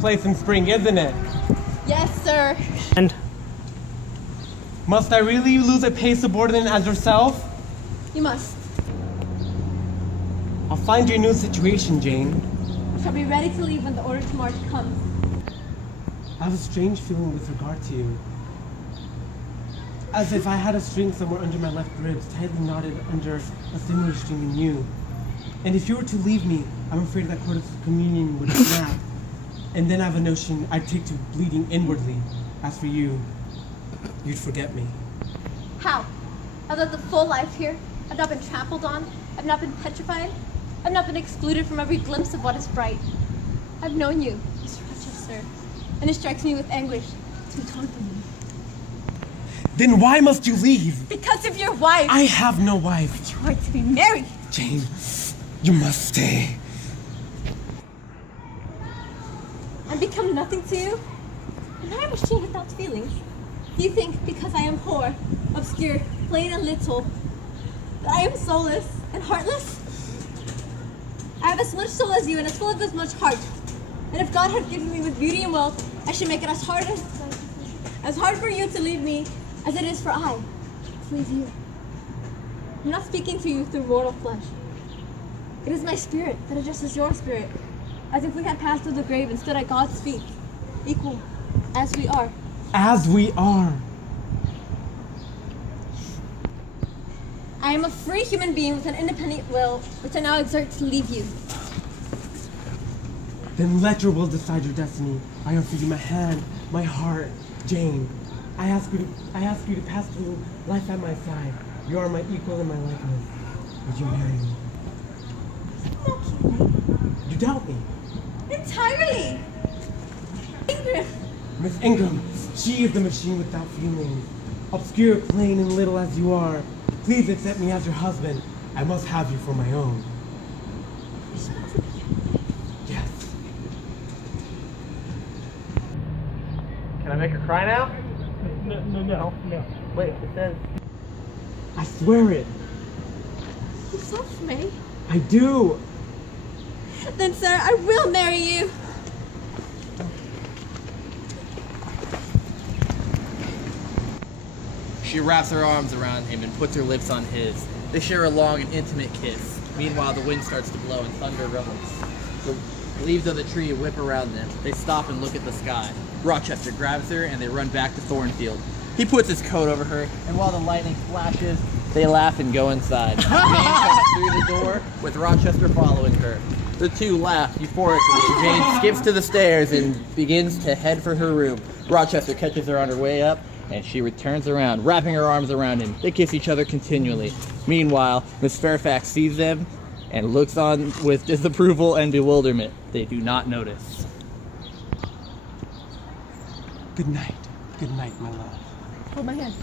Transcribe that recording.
place in spring, isn't it? Yes, sir. And Must I really lose a paid subordinate as yourself? You must. I'll find you a new situation, Jane. I shall be ready to leave when the order to march comes. I have a strange feeling with regard to you. As if I had a string somewhere under my left ribs, tightly knotted under a similar string in you. And if you were to leave me, I'm afraid that cord of communion would snap. And then I have a notion I'd take to bleeding inwardly. As for you, you'd forget me. How? I've lived a full life here. I've not been trampled on. I've not been petrified. I've not been excluded from every glimpse of what is bright. I've known you, Mr. Rochester, and it strikes me with anguish to talk to you. Then why must you leave? Because of your wife. I have no wife. You are to be married. Jane, you must stay. And become nothing to you? Am I a machine without feelings? Do you think because I am poor, obscure, plain and little, that I am soulless and heartless? I have as much soul as you and as full of as much heart. And if God had given me with beauty and wealth, I should make it as hard for you to leave me as it is for I to leave you. I'm not speaking to you through mortal flesh. It is my spirit that addresses your spirit, as if we had passed through the grave and stood at God's feet, equal as we are. As we are. I am a free human being with an independent will, which I now exert to leave you. Then let your will decide your destiny. I offer you my hand, my heart, Jane. I ask you to pass through life at my side. You are my equal in my likeness. Would you marry me? You doubt me. Entirely! Ingrid! Miss Ingram, she is the machine without feelings. Obscure, plain, and little as you are, please accept me as your husband. I must have you for my own. Yes. Can I make her cry now? no. Wait, it says... I swear it. You love me? I do. Then, sir, I will marry you. She wraps her arms around him and puts her lips on his. They share a long and intimate kiss. Meanwhile, the wind starts to blow and thunder rumbles. The leaves of the tree whip around them. They stop and look at the sky. Rochester grabs her and they run back to Thornfield. He puts his coat over her, and while the lightning flashes, they laugh and go inside. Jane comes through the door, with Rochester following her. The two laugh euphorically. Jane skips to the stairs and begins to head for her room. Rochester catches her on her way up, and she returns around, wrapping her arms around him. They kiss each other continually. Meanwhile, Miss Fairfax sees them and looks on with disapproval and bewilderment. They do not notice. Good night. Good night, my love. Hold my hand.